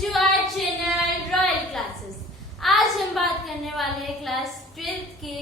To our channel Royal Classes. आज हम बात करने वाले हैं क्लास 12th के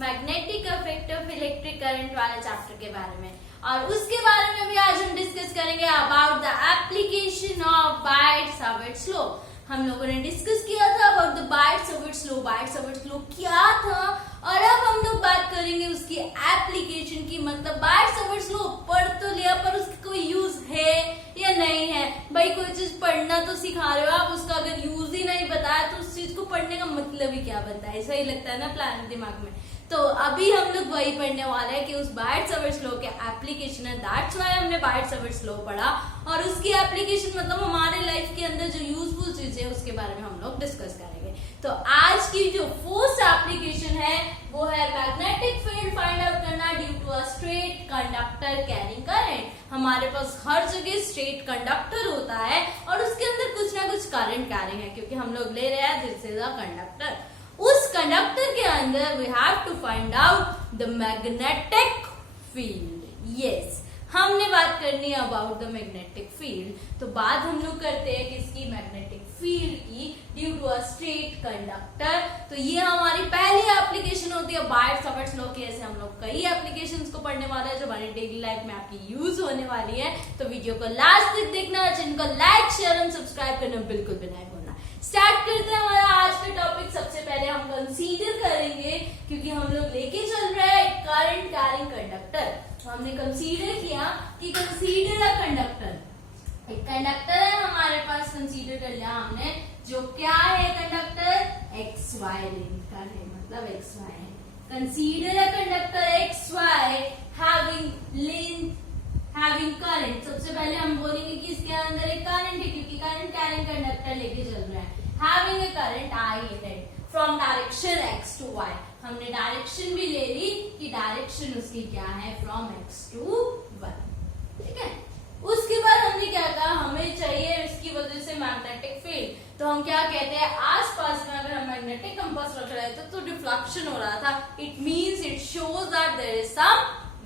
magnetic effect of electric current वाले चैप्टर के बारे में, और उसके बारे में भी आज हम डिस्कस करेंगे about the application of Biot Savart law. हम लोगों ने डिस्कस किया था about the Biot Savart law. Biot Savart law क्या था, और अब हम लोग बात करेंगे उसकी एप्लीकेशन की। मतलब बायट-सावर्त लॉ पढ़ तो लिया, पर उसका कोई यूज है या नहीं है। भाई कोई चीज पढ़ना तो सिखा रहे हो आप, उसका अगर यूज ही नहीं बताया तो उस चीज को पढ़ने का मतलब ही क्या बनता है। ऐसा ही लगता है ना प्लान दिमाग में। तो अभी हम लोग वही पढ़ने वाले हैं कि उस बायट-सावर्त लॉ के एप्लीकेशन है। दैट्स व्हाई हमने बायट-सावर्त लॉ पढ़ा, और उसकी एप्लीकेशन मतलब हमारे लाइफ के अंदर जो यूजफुल चीजें उसके बारे में हम लोग डिस्कस करेंगे। तो आज की जो फर्स्ट एप्लीकेशन है वो है मैग्नेटिक फील्ड फाइंड आउट करना due to a straight conductor carrying current. हमारे पास हर जगह स्ट्रेट कंडक्टर होता है और उसके अंदर कुछ ना कुछ करंट कैरिंग है, क्योंकि हम लोग ले रहे हैं दिस इज अ कंडक्टर। उस कंडक्टर के अंदर we have to find out the magnetic field. Yes, हमने बात करनी है अबाउट द मैग्नेटिक फील्ड। तो बात हम लोग करते हैं किसकी, मैग्नेटिक फील्ड की, due to a straight conductor. तो ये हमारी पहली एप्लीकेशन होती है बायट-सावर्त लॉ की। ऐसे हम लोग कई एप्लीकेशंस को पढ़ने वाले हैं जो हमारी डेली लाइफ में आपकी यूज होने वाली है। तो वीडियो को लास्ट तक देखना, चैनल को लाइक शेयर एंड सब्सक्राइब करना बिल्कुल भी नहीं भूलना। स्टार्ट करते हैं हमारा आज का टॉपिक। सबसे पहले हम कंसीडर करेंगे, क्योंकि हम लोग लेके चल रहे हैं करंट कैरिंग कंडक्टर। हमने कंसीडर किया कि कंसीडर अ कंडक्टर, एक कंडक्टर है हमारे पास, कंसीडर कर लिया हमने, जो क्या है कंडक्टर, एक्स वाई लेंथ का है, मतलब एक्स वाई है। Consider a conductor X Y having length having current. सबसे पहले हम बोलेंगे कि इसके अंदर एक करंट है, क्योंकि करंट कैरिंग कंडक्टर लेके चल रहा है। हैविंग अ करंट आई है from direction X to Y. हमने डायरेक्शन भी ले ली कि डायरेक्शन उसकी क्या है, फ्रॉम एक्स टू वाई। ठीक है, उसके बाद हमने क्या कहा, हमें चाहिए इसकी वजह से मैग्नेटिक फील्ड। तो हम क्या कहते हैं, आसपास में अगर हम मैग्नेटिक कंपास रख रहे थे तो डिफ्लेक्शन हो रहा था। It means it shows that there is some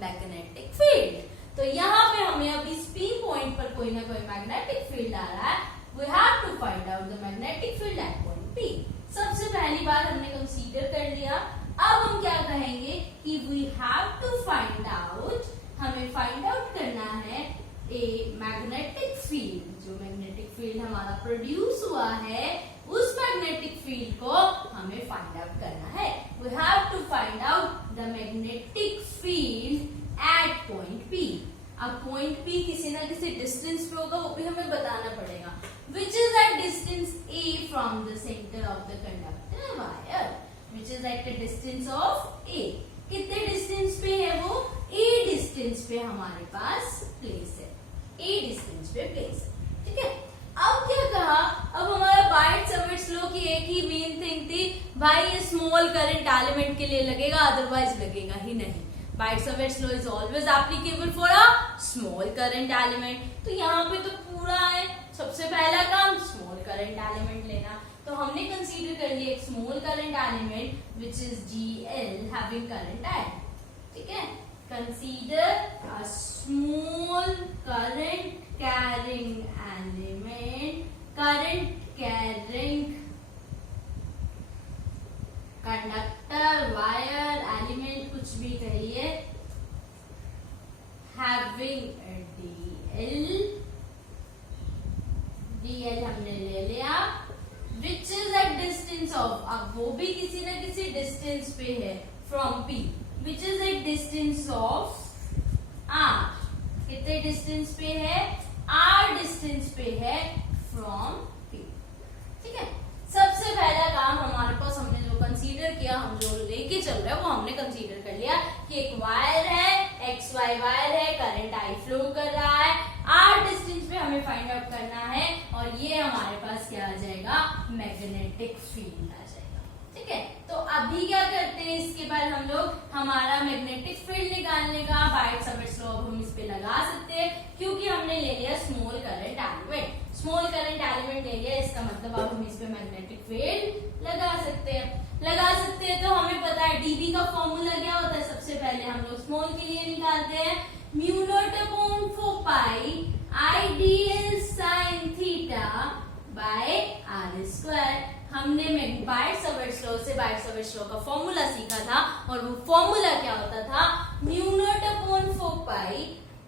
magnetic field. तो यहाँ पे हमें अब इस पी पॉइंट पर कोई ना कोई मैग्नेटिक फील्ड आ रहा है। We have to find out the magnetic field at point P. सबसे पहली बात हमने कंसीडर कर लिया। अब हम क्या कहेंगे कि we have to find out, हमें फाइंड आउट करना है ए मैग्नेटिक फील्ड। जो मैग्नेटिक फील्ड हमारा प्रोड्यूस हुआ है, उस मैग्नेटिक फील्ड को हमें फाइंड आउट करना है। We have to find out the magnetic field at point P. अब पॉइंट पी किसी ना किसी डिस्टेंस पे होगा, वो भी हमें बताना पड़ेगा। Which is that distance A from the centre of the conductor wire, which is at the distance of A. कितने डिस्टेंस पे है वो, ए डिस्टेंस पे हमारे पास प्लेस है, ए डिस्टेंस पे प्लेस है। ठीक है, अब क्या कहा, अब हमारा बायट-सावर्त लॉ की एक ही मेन थिंग थी, भाई ये स्मॉल करंट एलिमेंट के लिए लगेगा, अदरवाइज लगेगा ही नहीं। Biot Savart law is always applicable for a small current element. तो यहाँ पे तो पूरा है, सबसे पहला काम स्मॉल करंट एलिमेंट लेना। तो हमने कंसीडर कर लिया एक small current element which is GL having current I। ठीक है, कंसीडर अ small current carrying element, current carrying conductor wire element, कुछ भी कहिए, हैविंग DL हमने ले लिया, विच इज एट डिस्टेंस ऑफ, अब वो भी किसी न किसी डिस्टेंस पे है from P, which is at distance of R। कितने डिस्टेंस पे है, R डिस्टेंस पे है फ्रॉम P। ठीक है, सबसे पहला काम हमारे पास, हमने जो कंसीडर किया, हम जो लेके चल रहे हैं वो हमने कंसीडर कर लिया कि एक वायर है, एक्स वाई वायर है, करंट आई फ्लो कर रहा है, आर डिस्टेंस पे हमें फाइंड आउट करना है, और ये हमारे पास क्या आ जाएगा, मैग्नेटिक फील्ड आ जाएगा। ठीक है, तो अभी क्या करते हैं, इसके बाद हम लोग हमारा मैग्नेटिक फील्ड निकालने का बायट-सावर्त लॉ हम इस पे लगा सकते हैं, क्योंकि हमने ले लिया small current element. Small current element ले लिया, इसका मतलब अब हम इस पे मैग्नेटिक फील्ड लगा सकते हैं। तो हमें पता है डीबी का फॉर्मूला क्या होता है, सबसे पहले हम लोग स्मॉल के लिए निकालते हैं, mu naught upon 4 pi IDL sin theta by हमने बायट-सावर्ट्स लॉ से बायट-सावर्ट्स लॉ का फॉर्मूला सीखा था और वो फॉर्मूला क्या होता था, mu naught upon 4 pi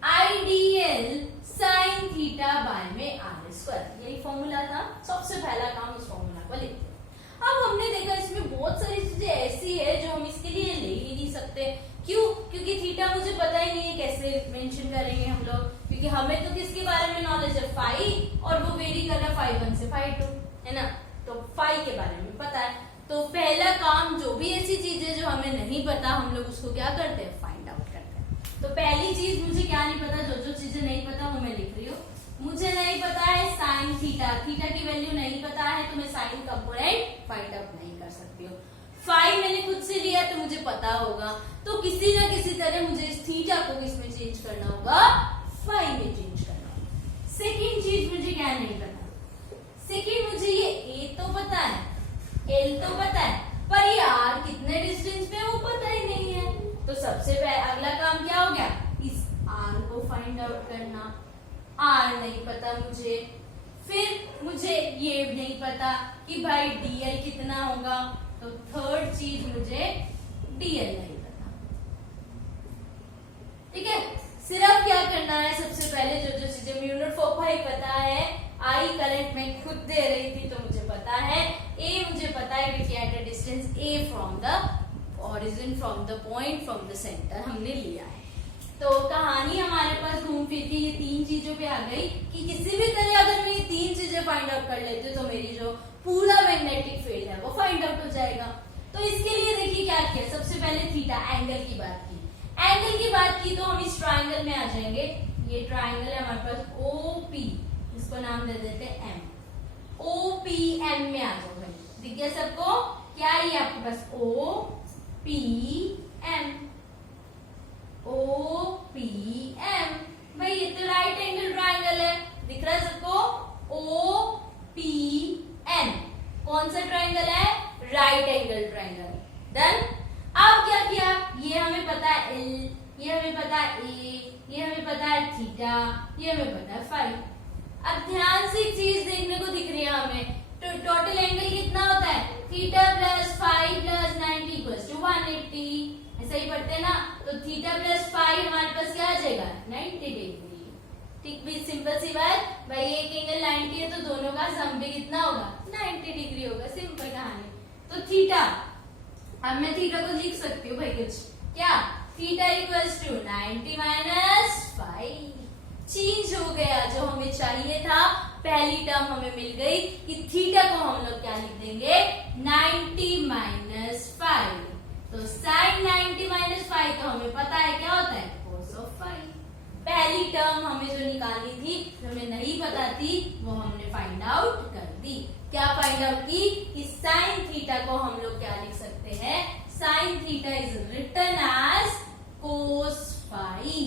IDL sine theta by में आर स्क्वायर, यही फॉर्मूला था। सबसे पहला काम उस फॉर्मूला को लिखते हैं। अब हमने देखा इसमें बहुत सारी चीजें ऐसी है जो हम इसके लिए ले ही नहीं सकते। क्यों? क्योंकि थीटा मुझे पता ही नहीं है कैसे मेंशन करेंगे हम लोग, क्योंकि हमें तो किसके बारे में नॉलेज है, फाई, और वो वेरी कर रहा है फाई 1 से फाई 2, है ना, तो फाई के बारे में पता है। तो पहला काम, जो भी ऐसी चीजें जो हमें नहीं पता हम लोग उसको क्या करते हैं, फाइंड आउट करते हैं। तो पहली चीज मुझे क्या नहीं पता, जो चीजें नहीं पता वो मैं लिख रही हूँ। मुझे नहीं पता है साइन थीटा, थीटा की वैल्यू नहीं पता है तो मैं साइन कंपोनेंट फाइंड आउट नहीं कर सकती हूँ। फाई मैंने खुद से लिया तो मुझे पता होगा, तो किसी ना किसी तरह मुझे इस थीटा को किसमें चेंज करना होगा, फाई में चेंज करना होगा। सेकेंड चीज मुझे क्या नहीं पता, सेकेंड मुझे ये ए तो पता है, एल तो पता है, पर ये आर कितने डिस्टेंस पे वो पता ही नहीं है। तो सबसे पहले अगला काम क्या हो गया, इस आर को फाइंड आउट करना। आर नहीं पता मुझे, फिर मुझे ये नहीं पता कि भाई डीएल कितना होगा, तो थर्ड चीज मुझे डीएल नहीं पता। ठीक है, सिर्फ क्या करना है, सबसे पहले जो चीजें म्यू नॉट 4 पाई पता है, आई करंट में खुद दे रही थी तो मुझे पता है, ए मुझे पता है क्योंकि at a distance A from the origin, from the point, from the centre हमने लिया है। तो कहानी हमारे पास घूम फिर के ये तीन चीजों पे आ गई कि किसी भी तरह अगर मैं ये तीन चीजें फाइंड आउट कर लेती हूँ तो मेरी जो पूरा मैग्नेटिक फील्ड है वो फाइंड आउट हो जाएगा। तो इसके लिए देखिए क्या किया, सबसे पहले थीटा एंगल की बात की, एंगल की बात की तो हम इस ट्राइंगल में आ जाएंगे। ये ट्राइंगल है हमारे पास ओपी, इसको नाम दे देते हैं एम, ओपीएम में आ जाओ भाई, दिख गया सबको, क्या है ये आपके पास ओपीएम, ओपीएम, भाई ये तो राइट एंगल ट्राइंगल है, दिख रहा है सबको, ओपीएम कौन सा ट्राइंगल है, राइट एंगल ट्राइंगल। देन अब क्या किया, ये हमें पता है एल, ये हमें पता है ए, ये हमें पता है थीटा, ये हमें पता है फाई। अब ध्यान से एक चीज देखने को दिख रही है हमें, तो टोटल एंगल कितना होता है, theta plus phi plus 90 equals to 180, ऐसा ही पढ़ते हैं ना। तो थीटा प्लस फाई हमारे पास क्या आ जाएगा, 90 डिग्री। ठीक, भी सिंपल सी बात, भाई एक एंगल 90 है तो दोनों का सम भी कितना होगा, 90 डिग्री होगा, सिंपल कहानी। तो थीटा, अब मैं थीटा को लिख सकती हूँ भाई कुछ, क्या, theta equals to 90 minus phi, change हो गया, जो हमें चाहिए था पहली टर्म हमें मिल गई कि थीटा को हम लोग क्या लिख देंगे, 90 माइनस फाई। तो साइन 90 माइनस फाई तो हमें पता है क्या होता है, कोस ऑफ फाई। पहली टर्म हमें जो निकालनी थी, जो हमें नहीं पता थी, वो हमने फाइंड आउट कर दी। क्या फाइंड आउट की कि साइन थीटा को हम लोग क्या लिख सकते हैं, sine theta is written as cos phi,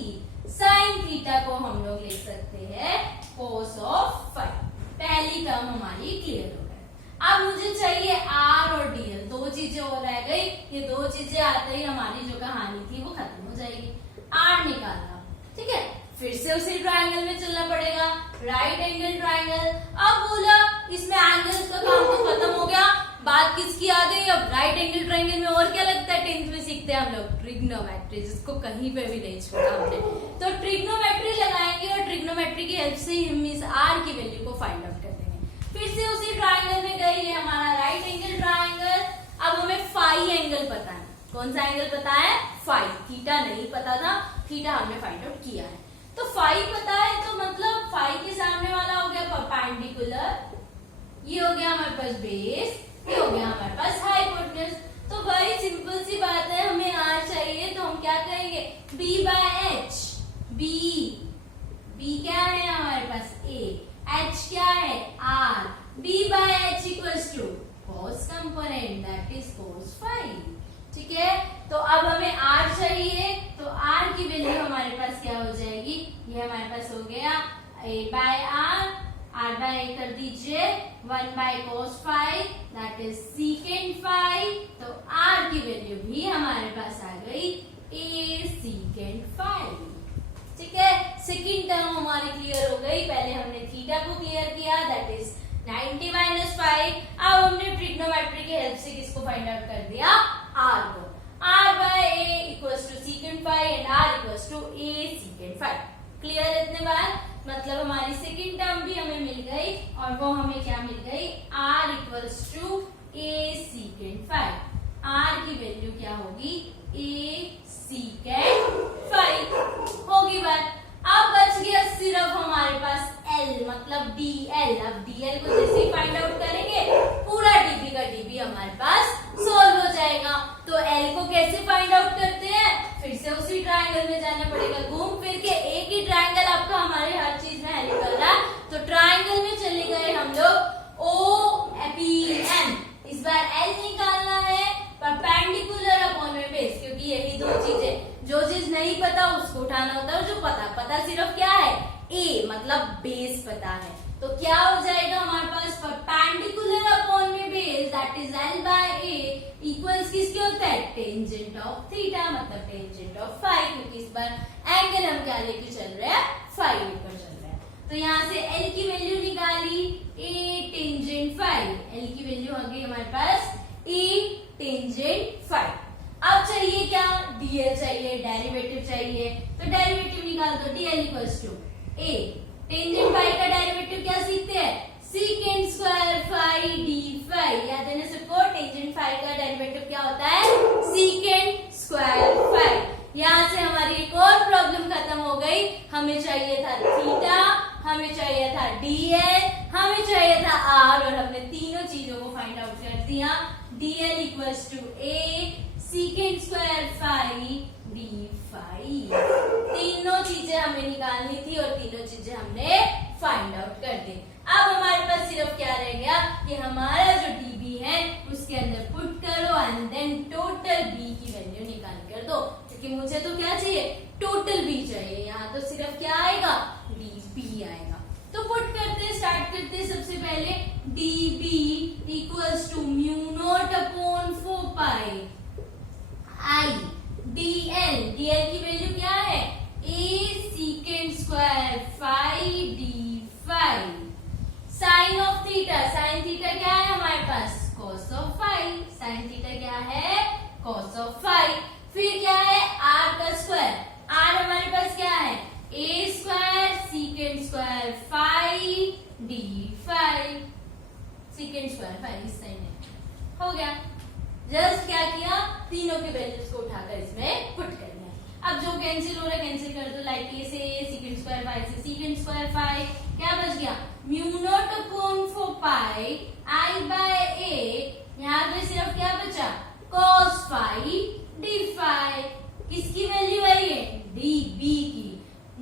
sine theta को हम लोग लिख सकते हैं कोस ऑफ फाई। पहली टर्म हमारी क्लियर हो गई। अब मुझे चाहिए आर और डीएल, दो चीजें और रह गई, ये दो चीजें आते ही हमारी जो कहानी थी वो खत्म हो जाएगी। आर निकालना, ठीक है, फिर से उसी ट्राइंगल में चलना पड़ेगा, राइट एंगल ट्राइंगल। अब बोला इसमें एंगल्स का काम तो खत्म हो गया, बात किसकी आ गई, अब राइट एंगल ट्राइंगल में और क्या लगता है, 10th में सीखते हैं हम लोग ट्रिग्नोमेट्री, जिसको कहीं पे भी नहीं छोड़ा हमने। तो ट्रिग्नोमेट्री लगाएंगे और ट्रिग्नोमेट्री की हेल्प से हम इस आर की वैल्यू को फाइंड आउट कर देंगे। फिर से उसी ट्राइंगल में गई, ये हमारा राइट एंगल ट्राइंगल। अब हमें फाई एंगल पता है, कौन सा एंगल पता है, फाई। थीटा नहीं पता था, थीटा हमने फाइंड आउट किया है। तो फाई पता है तो मतलब फाई के सामने वाला हो गया परपेंडिकुलर, ये हो गया हमारे पास बेस, ये हो गया हमारे पास हाइपोटेन्यूज। तो भाई सिंपल सी बात है, हमें आर चाहिए तो हम क्या करेंगे, बी बाय एच, बी क्या है हमारे पास ए, एच क्या है R, B by H equals to cos component that is cos phi. ठीक है, तो अब हमें आर चाहिए, तो आर की वैल्यू हमारे पास क्या हो जाएगी, ये हमारे पास हो गया A by R, R by A कर दीजिए, 1 by cos phi that is secant phi. तो आर की वैल्यू भी हमारे पास आ गई ए सीकेंट फाई। ठीक है, सेकेंड टर्म हमारी क्लियर हो गई। पहले हमने थीटा को क्लियर किया, दैट इज 90 माइनस 5। अब हमने ट्रिग्नोमेट्री की हेल्प से किसको फाइंड आउट कर दिया, r को। r by a equals to secant 5 and r equals to a secant 5। Clear इतने बार, मतलब हमारी सेकंड टर्म भी हमें मिल गई और वो हमें क्या मिल गई, r equals to a secant 5। r की वैल्यू क्या होगी, a secant 5 होगी बात। अब बच गया सिर्फ हमारे पास L मतलब DL। अब DL को जैसे ही फाइंड आउट करेंगे पूरा dB का dB हमारे पास सोल्व हो जाएगा। तो L को कैसे फाइंड आउट करते हैं, फिर से उसी ट्रायंगल में जाना पड़ेगा, घूम फिर के एक ही ट्रायंगल आपका हमारे हर चीज में निकल रहा है। तो ट्रायंगल में चले गए हम लोग OPM। इस बार L निकालना है परपेंडिकुलर अपॉन में बेस, क्योंकि यही दो चीजें, जो चीज नहीं पता उसको उठाना होता है, जो पता सिर्फ क्या है, a मतलब बेस पता है। तो क्या हो जाएगा हमारे पास परपेंडिकुलर अपॉन में base that is L by a equals किसके होता है, टेंजेंट ऑफ थीटा मतलब टेंजेंट ऑफ फाई, क्योंकि इस बार एंगल हम क्या लेके चल रहे हैं, फाई ऊपर चल रहा है। तो यहाँ से L की वैल्यू निकाली a टेंजेंट फाई, L की वैल्यू आ गई हमारे पास a टेंजेंट फाई। अब चाहिए क्या, dl चाहिए, डेरिवेटिव चाहिए। तो डेरिवेटिव निकाल दो, dl equals to a tangent phi का डेरिवेटिव क्या सीखते हैं, secant square phi d phi. याद है ना सबको, टेंजेंट फाई का डेरिवेटिव क्या होता है, secant स्क्वायर फाई। यहाँ से हमारी एक और प्रॉब्लम खत्म हो गई। हमें चाहिए था थीटा, हमें चाहिए था dl, हमें चाहिए था r, और हमने तीनों चीजों को फाइंड आउट कर दिया। dl equals to a secant square phi d phi. तीनों चीजें हमें निकालनी थी और तीनों चीजें हमने फाइंड आउट कर दी। अब हमारे पास सिर्फ क्या रह गया कि हमारा जो dB है उसके अंदर पुट करो एंड देन टोटल b की वैल्यू निकाल कर दो, क्योंकि मुझे तो क्या चाहिए, टोटल b चाहिए। यहाँ तो सिर्फ क्या आएगा, dB आएगा। तो पुट करते स्टार्ट करते, सबसे पहले dB equals to mu naught upon 4 pi I dl। dl की वैल्यू क्या है, a secant square phi d phi. Sine of theta, sine theta क्या है हमारे पास, cos of phi. Sine theta क्या है, cos ऑफ फाई। फिर क्या है, r का स्क्वायर, r हमारे पास क्या है, a square secant square phi d phi. secant square phi इस साइड में हो गया। जस्ट क्या किया, तीनों के वैल्यूज को उठाकर इसमें पुट कर दिया। अब जो कैंसिल हो रहा है कैंसिल कर दो, लाइक ए से secant स्क्वायर फाई से secant स्क्वायर फाई, क्या बच गया, mu naught upon 4 pi I by a। यहाँ पे सिर्फ क्या बचा, cos फाई d फाई। किसकी वैल्यू आई है, dB की।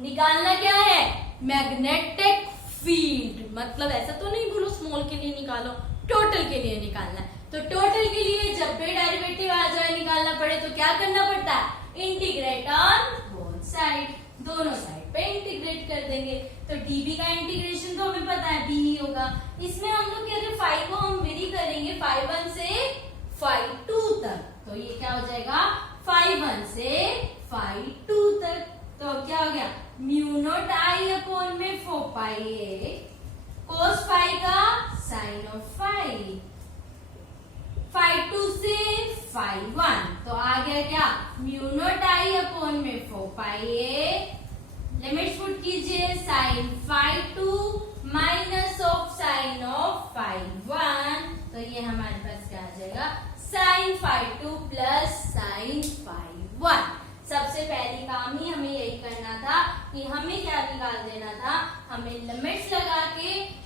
निकालना क्या है, मैग्नेटिक फील्ड। मतलब ऐसा तो नहीं बोलो स्मॉल के लिए निकालो, टोटल के लिए निकालना है। तो टोटल के लिए जब भी डेरिवेटिव आ जाए निकालना पड़े तो क्या करना पड़ता है, इंटीग्रेट ऑन बोथ साइड, दोनों साइड पे इंटीग्रेट कर देंगे। तो dB का इंटीग्रेशन तो हमें पता है b ही होगा। इसमें हम लोग कहते हैं फाई को हम वेरी करेंगे फाई 1 से फाई 2 तक। तो ये क्या हो जाएगा, फाई 1 से फाई 2 तक। तो अब क्या हो गया, म्यू नॉट I अपॉन में 4 पाई a cos फाई का साइन ऑफ फाई, फाई 2 से फाई 1। तो आ गया क्या, म्यू नॉट I अपॉन में 4 पाई a। लिमिट्स पुट कीजिए, sine phi 2 minus of sine of phi 1। तो ये हमारे पास क्या आ जाएगा, sine phi 2 plus sine phi 1। सबसे पहली काम ही हमें यही करना था कि हमें क्या निकाल देना था, हमें लिमिट्स लगा के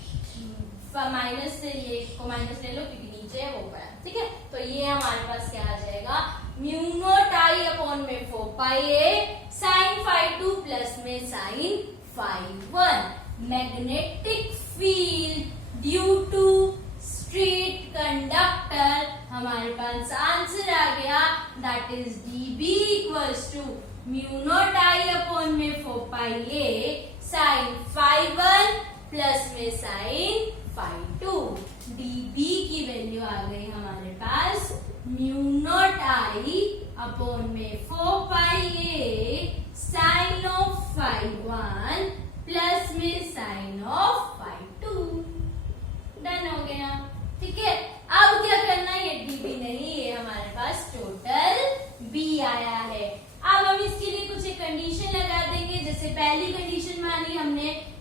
माइनस से ये को माइनस ले लो क्योंकि नीचे है वो ऊपर, ठीक है। तो ये हमारे पास क्या आ जाएगा, म्यू नॉट I अपॉन में 4 pi a sine phi 2 plus में sine phi 1। Magnetic field due to straight conductor, हमारे पास आंसर आ गया that is dB equals to mu naught I upon में 4 pi a sine phi 1 plus में sine phi 2। dB की value आ गई हमारे पास म्यू नॉट I अपॉन में 4 pi a sine of phi 1 plus में साइन ऑफ फाई 2।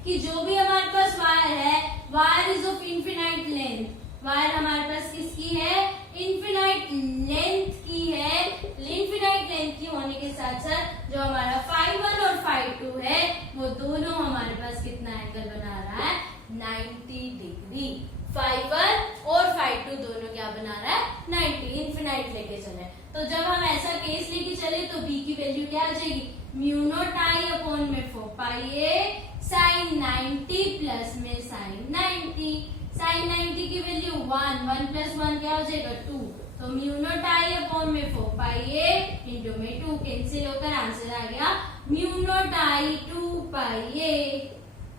कि जो भी हमारे पास वायर है, wire is of infinite length, wire हमारे पास किसकी है, इनफिनाइट लेंथ की है। इनफिनाइट लेंथ की होने के साथ साथ जो हमारा φ1 और φ2 है वो दोनों हमारे पास कितना एंगल बना रहा है, 90 डिग्री। φ1 और φ2 दोनों क्या बना रहा है, 90, इनफिनाइट लेके चले। तो जब हम ऐसा केस लेके चले तो b की वैल्यू क्या आ जाएगी, म्यू नॉट आई अपॉन में 4 पाई ए साइन 90 प्लस में साइन 90। साइन 90 की वैल्यू 1, 1 प्लस 1 क्या हो जाएगा 2, तो म्यू नॉट आई अपॉन में 4 पाई ए इंटू में 2 कैंसिल होकर आंसर आ गया म्यू नॉट आई 2 पाई ए।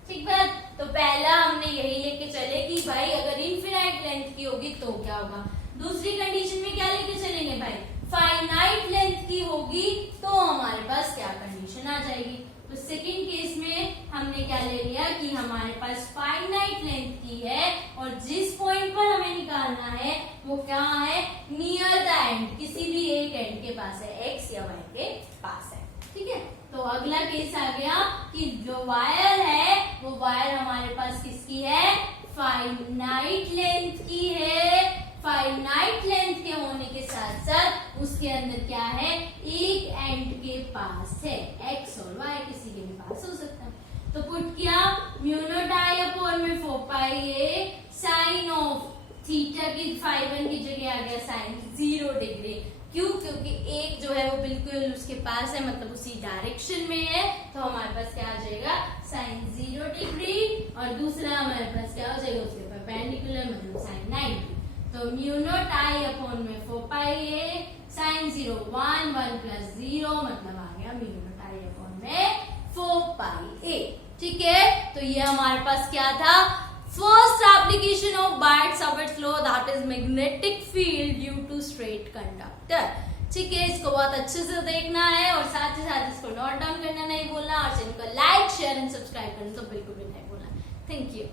ठीक बात। तो पहला हमने यही लेके चले कि भाई अगर इनफिनाइट लेंथ की होगी तो क्या होगा। दूसरी कंडीशन में क्या लेके चलेंगे भाई, फाइनाइट लेंथ की होगी तो हमारे पास क्या कंडीशन आ जाएगी। तो सेकंड केस में हमने क्या ले लिया कि हमारे पास फाइनाइट लेंथ की है और जिस पॉइंट पर हमें निकालना है वो क्या है, नियर द एंड, किसी भी एक एंड के पास है, एक्स या वाई के पास है। ठीक है। तो अगला केस आ गया कि जो वायर है वो वायर हमारे पास किसकी है, फाइनाइट लेंथ की है। फाइनाइट लेंथ के होने के साथ साथ उसके अंदर क्या है, एक एंड के पास है, एक्स और वाई किसी के भी पास हो सकता है। तो पुट किया म्यू नॉट आई अपॉन में 4 पाई ए साइन ऑफ थीटा की φ1 की जगह आ गया साइन 0 डिग्री। क्यों, क्योंकि एक जो है वो बिल्कुल उसके पास है, मतलब उसी डायरेक्शन में है, तो हमारे पास क्या आ जाएगा साइन 0 डिग्री और दूसरा हमारे पास क्या हो जाएगा उसके परपेंडिकुलर, मतलब साइन 90। तो म्यू नॉट आई अपॉन में 4 पाई ए साइन 0 1, 1 प्लस 0 मतलब आ गया म्यू नॉट आई अपॉन में 4 पाई ए। ठीक है। तो ये हमारे पास क्या था, first application of Biot Savart's law, that is magnetic field due to straight conductor. ठीक है। इसको बहुत अच्छे से देखना है और साथ ही साथ इसको नोट डाउन करना नहीं भूलना और चैनल को लाइक शेयर एंड सब्सक्राइब करना तो बिल्कुल भी नहीं भूलना। Thank you.